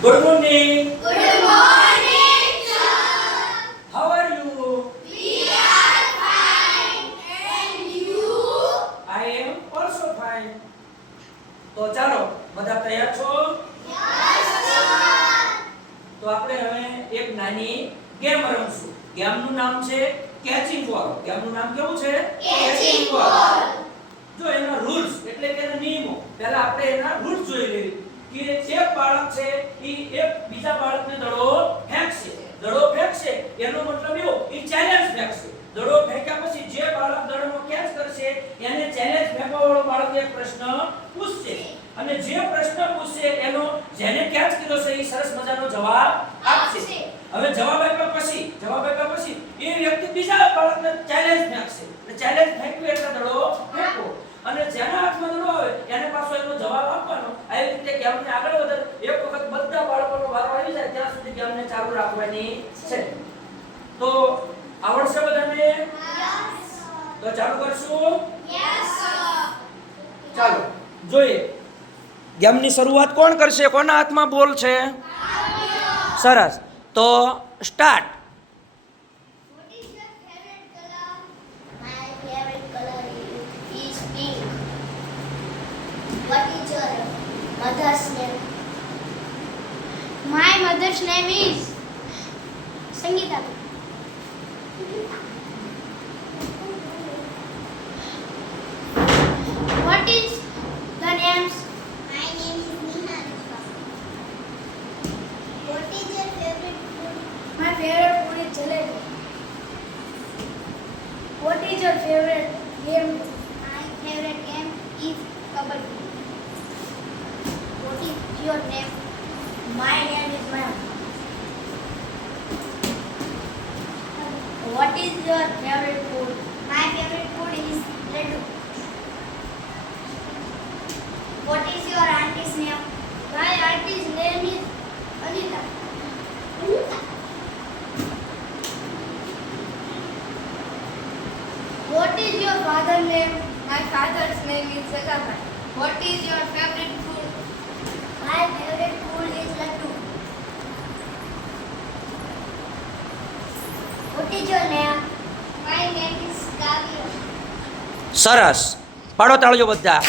Good morning. Good morning, sir. How are you? We are fine. And you? I am also fine. તો ચાલો બધા તૈયાર છો? Yes, sir. તો આપણે હવે એક નાની ગેમ રમશું. ગેમનું નામ છે કેચિંગ બોલ. ગેમનું નામ કેવું છે? Catching ball. જો એના રૂલ્સ એટલે કે એના નિયમો. પહેલા આપણે એના રૂલ્સ જોઈ લઈએ કે એક બાળક છે ઈ એક બીજા બાળકને દડો ફેંકશે. દડો ફેંકશે એનો મતલબ એવો ઈ ચેલેન્જ ફેંકશે. દડો ફેંક્યા પછી જે બાળક દડોનો કેચ કરશે એને ચેલેન્જ ફેંકવાવાળો બાળક એક પ્રશ્ન પૂછશે અને જે પ્રશ્ન પૂછશે એનો જેને કેચ કર્યો છે ઈ સરસ મજાનો જવાબ આપશે. હવે જવાબ આપ્યા પછી એ વ્યક્તિ બીજા બાળકને ચેલેન્જ ફેંકશે. અને ચેલેન્જ ફેંકવી એટલે દડો ફેંકો અને જેના હાથમાં દડો આવે એને પાછો એનો જવાબ આપવાનો. આવી રીતે ગેમને આગળ વધાર એક વખત બધા બાળકોનો વારો આવી જાય ત્યાં સુધી ગેમને ચાલુ રાખવાની છે. તો આવડશે બધાને? Yes, તો ચાલુ કરશું. yes, sir. ચાલો જોઈએ ગેમની શરૂઆત કોણ કરશે? કોના હાથમાં બોલ છે? સરસ. તો start. What is your favorite color? My favorite color is pink. What is your mother's name? My mother's name is Sangeeta. What is the names? My name is Niharika. What is your favorite food? My favorite food is jalebi. What is your favorite game? My favorite game is kabaddi. What is your name? My name is Maya. What is your favorite food? My favorite food is laddu. What is your auntie's name? My auntie's name is Anita. What is your father's name? My father's name is Sagabhai. What is your favorite food? My favorite food is laddu. What is your name? My name is Kavya. સરસ. પાડો તાળીઓ બધા.